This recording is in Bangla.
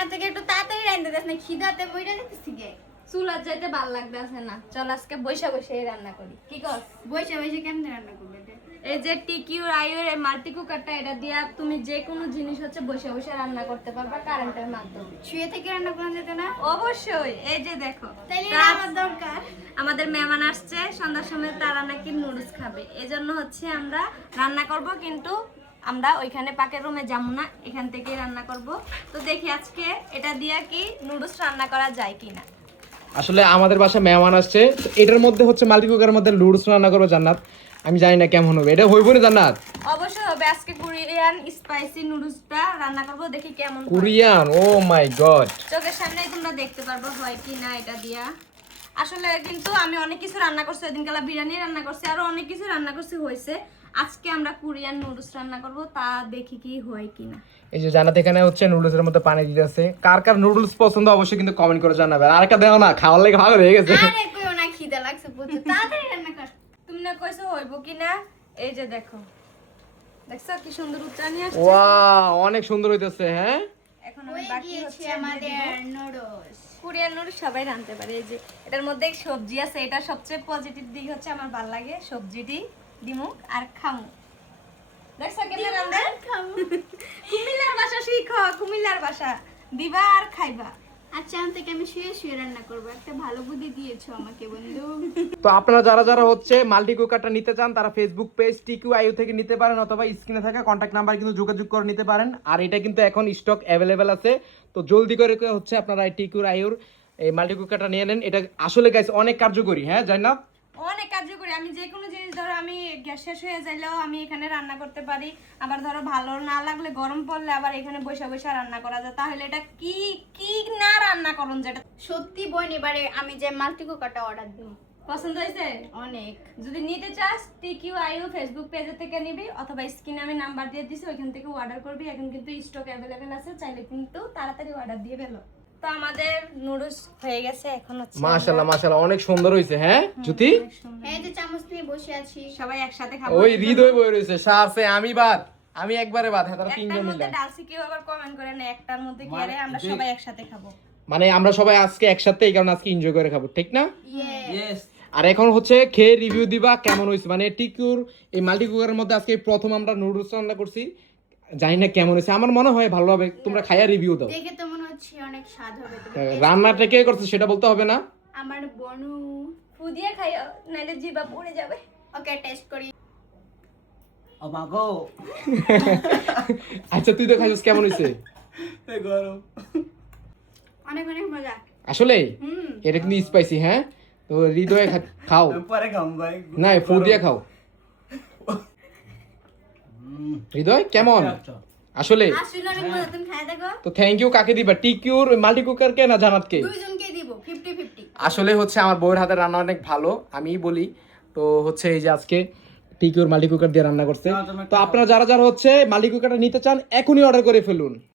রান্না থেকে একটু তাড়াতাড়ি রান্না দেস না, খিদাতে বইরা যেতেছি গে। চুলার যাইতে ভাল লাগতেছে না, চল আজকে বৈশা বৈশা রান্না করি। কি কর? বসে বসে কেমনে রান্না করবে এটা? এই যে টিকিউ আইয়ের এই মাল্টি কুকারটা, এটা দিয়া তুমি যে কোনো জিনিস হচ্ছে বসে বসে রান্না করতে পারবা কারেন্টের মাধ্যমে। শুয়ে থেকে রান্না করা যেত না? অবশ্যই। এই যে দেখো, তাইলে তা এটা আমার দরকার। আমাদের মেহমান আসছে সন্ধ্যার সময়, তারা নাকি নুডলস খাবে, এজন্য হচ্ছে আমরা রান্না করব, কিন্তু আমরা ওইখানে পাকের রুমে যাবো না, এখান থেকেই রান্না করব। তো দেখি আজকে এটা দিয়া কি নুডলস রান্না করা যায় কিনা। আসলে আমাদের বাসায় মেহমান আসছে, তো এটার মধ্যে হচ্ছে মাল্টি কুকারের মধ্যে নুডলস রান্না করবো জান্নাত। আমি জানি না কেমন হবে, এটা হইব না জান্নাত? অবশ্যই হবে। আজকে কোরিয়ান স্পাইসি নুডলসটা রান্না করব, দেখি কেমন হয়। কোরিয়ান, ও মাই গড। চোখের সামনে তোমরা দেখতে পারবো হয় কি না এটা দিয়া। আসলে কিন্তু আমি অনেক কিছু রান্না করছি, ওই দিনকালা বিরিয়ানি রান্না করছি, আরো অনেক কিছু রান্না করছি হয়েছে। আজকে আমরা কোরিয়ান নুডলস রান্না করব, তা দেখি কি হয় কিনা। এই যে জান্নাত এখানে হচ্ছে নুডলসের মধ্যে পানি দিতেছে। কার কার নুডলস পছন্দ অবশ্যই কিন্তু কমেন্ট করে জানাবে। আর একটা দেখো না, খাওয়ার লাগে ভালো হয়ে গেছে। আরে কইও না, খিদা লাগছে প্রচুর, তাড়াতাড়ি রান্না কর। তুমি না কইছো হইব কিনা? এই যে দেখো, দেখছো কি সুন্দর উচ্চারণ আসছে। ওয়াও, অনেক সুন্দর হইতেছে। হ্যাঁ, এখন হয়ে বাকি গিয়েছে হচ্ছে আমাদের নুডলস। কোরিয়ান নুডলস সবাই রাঁধতে পারে। এই যে এটার মধ্যে সবজি আছে, এটা সবচেয়ে পজিটিভ দিক হচ্ছে, আমার ভালো লাগে সবজিটি দিমু আর খামু। দেখছো কেমনে রান্ধে? কুমিল্লার ভাষা শিখো, কুমিল্লার ভাষা দিবা আর খাইবা। আচ্ছা, আম থেকে আমি শুয়ে শুয়ে রান্না করবো, একটা ভালো বুদ্ধি দিয়েছো আমাকে বন্ধু। তো আপনারা যারা যারা হচ্ছে মাল্টি কুকারটা নিতে চান, তারা ফেসবুক পেজ টিকিউ আইউ থেকে নিতে পারেন, অথবা স্ক্রিনে থাকা কন্ট্যাক্ট নাম্বার কিন্তু যোগাযোগ করে নিতে পারেন। আর এটা কিন্তু এখন স্টক অ্যাভেলেবেল আছে, তো জলদি করে হচ্ছে আপনারা এই টিকিউ আইউর এই মাল্টি কুকারটা নিয়ে নেন। এটা আসলে গাইস অনেক কার্যকরী। হ্যাঁ, জানি না, অনেক কার্যকরী। আমি যে কোনো জিনিস ধরো আমি গ্যাস শেষ হয়ে যাইলেও আমি এখানে রান্না করতে পারি। আবার ধরো ভালো না লাগলে গরম পড়লে আবার এখানে বসে বসে রান্না করা যায়। তাহলে এটা কি কি না রান্না করুন যেটা সত্যি বোন, এবারে আমি যে মাল্টি কুকারটা অর্ডার দিই। পছন্দ হয়েছে? অনেক। যদি নিতে চাস টিকিউ আইউ ফেসবুক পেজে থেকে নিবি, অথবা স্ক্রিনে আমি নাম্বার দিয়ে দিছি, ওইখান থেকে অর্ডার করবি। এখন কিন্তু স্টক অ্যাভেলেবেল আছে, চাইলে কিন্তু তাড়াতাড়ি অর্ডার দিয়ে ফেলো। তো আমাদের নুডলস হয়ে গেছে, এখন হচ্ছে মাশাআল্লাহ মাশাআল্লাহ, অনেক সুন্দর হইছে। হ্যাঁ জ্যোতি, এই যে চামচ নিয়ে বসে আছি। সবাই একসাথে খাবো। ওই হৃদয় বই রইছে সাফে, আমি বাদ, আমি একবারে বাদ। হ্যাঁ, তারা একটার তিনজন মধ্যে মিলে, ডালসি কেউ আবার কমেন্ট করে না, একটার মধ্যে কি আরে আমরা সবাই একসাথে খাবো। মানে আমরা সবাই আজকে একসাথে, এই কারণে আজকে এনজয় করে খাবো, ঠিক না? ইয়েস। আর এখন হচ্ছে খেয়ে রিভিউ দিবা কেমন হয়েছে। মানে টিকিউর এই মাল্টি কুকারের মধ্যে আজকে প্রথম আমরা নুডলস রান্না করছি, জানি না কেমন হয়েছে। আমার মনে হয় ভালো হবে, তোমরা খাইয়া রিভিউ দাও। দেখে তো মনে হচ্ছে অনেক স্বাদ হবে। রান্নাটা কে করছে সেটা বলতে হবে না? আমার বনু। ফু দিয়ে খাইও, নাইলে জিবা পড়ে যাবে। ওকে, টেস্ট করি। আমাগো আচ্ছা, তুই তো খাইছিস, কেমন হয়েছে? গরম অনেক অনেক মজা। আসলে হুম। এটা কিন্তু স্পাইসি। হ্যাঁ, তো হৃদয়ে খাও পরে খাম ভাই। না, ফু দিয়ে খাও। হৃদয় কেমন আসলে? আসলে অনেক মজা, তুমি খাই দেখো। তো থ্যাংক ইউ কাকে দিবা, টিকিউর মাল্টি কুকার কে না জান্নাতকে? দুইজনকে দিব 50-50। আসলে হচ্ছে আমার বউয়ের হাতের রান্না অনেক ভালো, আমিই বলি। তো হচ্ছে এই যে আজকে টিকিউর মাল্টি কুকার দিয়ে রান্না করছে। তো আপনারা যারা যারা হচ্ছে মাল্টি কুকারটা নিতে চান, এখনই অর্ডার করে ফেলুন।